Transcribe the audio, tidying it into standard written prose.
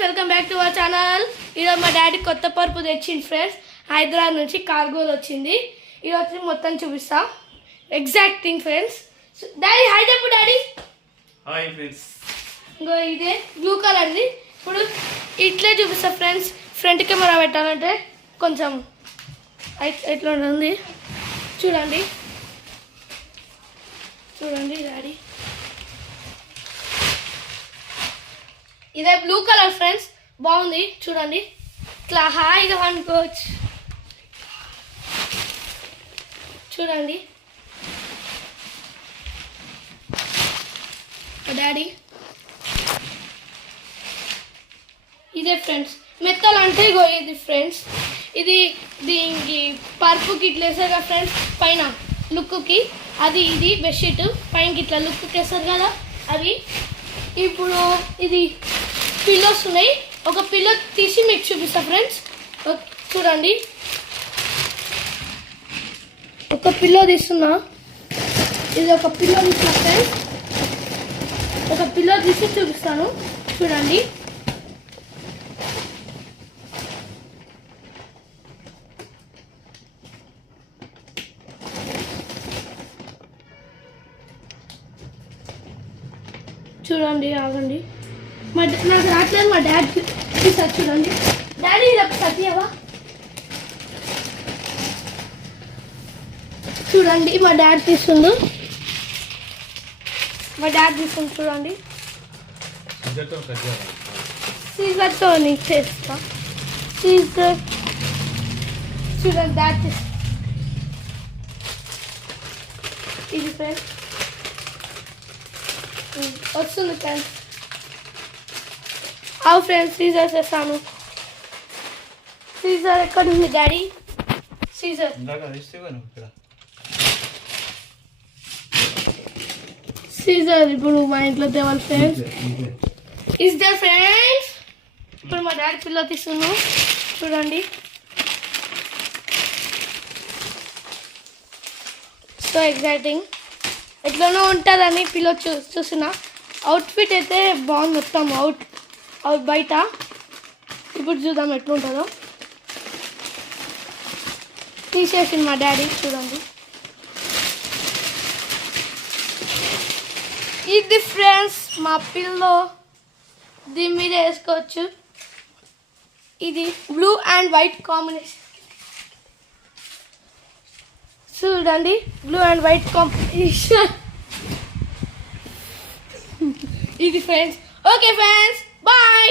Friends welcome back to our channel. ఈరోజు మా daddy కొత్త పరుపు తెచ్చింది ఫ్రెండ్స్. హైదరాబాద్ నుంచి కార్గోలో వచ్చింది. ఈరోజు మొత్తం చూపిస్తా exact thing friends. Daddy hi చెప్పు డాడీ. Hi friends. ఇంకో ఇదే బ్లూ కలర్ది. ఇప్పుడు ఇట్లే చూపిస్తా ఫ్రెండ్స్. ఫ్రంట్ కెమెరా పెట్టాలంటే కొంచెం ఎట్లా ఉంటుంది చూడండి. చూడండి డాడీ, ఇదే బ్లూ కలర్ ఫ్రెండ్స్. బాగుంది చూడండి. ఇట్లా హాయిగా అనుకోవచ్చు. చూడండి డాడీ, ఇదే ఫ్రెండ్స్. మెత్తలు అంటే ఇగో ఇది ఫ్రెండ్స్. ఇది దీనికి పరుపుకి ఇట్లా వేసారు కదా ఫ్రెండ్స్, పైన లుక్కి. అది ఇది బెడ్షీట్ పైనకి ఇట్లా లుక్కి వేస్తారు కదా అవి. ఇప్పుడు ఇది పిల్లోస్ ఉన్నాయి. ఒక పిల్లో తీసి మీకు చూపిస్తా ఫ్రెండ్స్. చూడండి, ఒక పిల్లో తీస్తున్నా. ఇది ఒక పిల్లో తీస్తున్నా ఫ్రెండ్స్. ఒక పిల్లో తీసి చూపిస్తాను చూడండి. చూడండి ఆగండి, నాకు రావట్లేదు. మా డాడీ తీసారు చూడండి. డాడీ ఇది ఒక సత్యవా చూడండి. మా డాడీ తీస్తుండు. చూడండి. సీజర్తో చేస్తా. సీజర్ చూడండి డాడీ ఇది ఫ్రెండ్స్ వస్తుంది ఫ్రెండ్స్. ఫ్రెండ్స్ సీజర్ చేస్తాను. సీజర్ ఎక్కడ ఉంది డాడీ? సీజర్ ఇప్పుడు మా ఇంట్లో తేవాలి ఫ్రెండ్స్. Is the friends. ఇప్పుడు మా డాడీ పిల్ల తీస్తున్నాను చూడండి. So exciting. ఎట్లనో ఉంటుందని పిల్ల చూస్తున్నా. అవుట్ఫిట్ అయితే బాగుంది మొత్తం. అవుట్ బయట. ఇప్పుడు చూద్దాం ఎట్లుంటుందో. తీసేసింది మా డాడీ చూడండి. ఇది ఫ్రెండ్స్ మా పిల్లో. దీని మీద వేసుకోవచ్చు. ఇది బ్లూ అండ్ వైట్ కాంబినేషన్ చూడండి. బ్లూ అండ్ వైట్ కాంబినేషన్ ఇది ఫ్రెండ్స్. Okay friends, bye.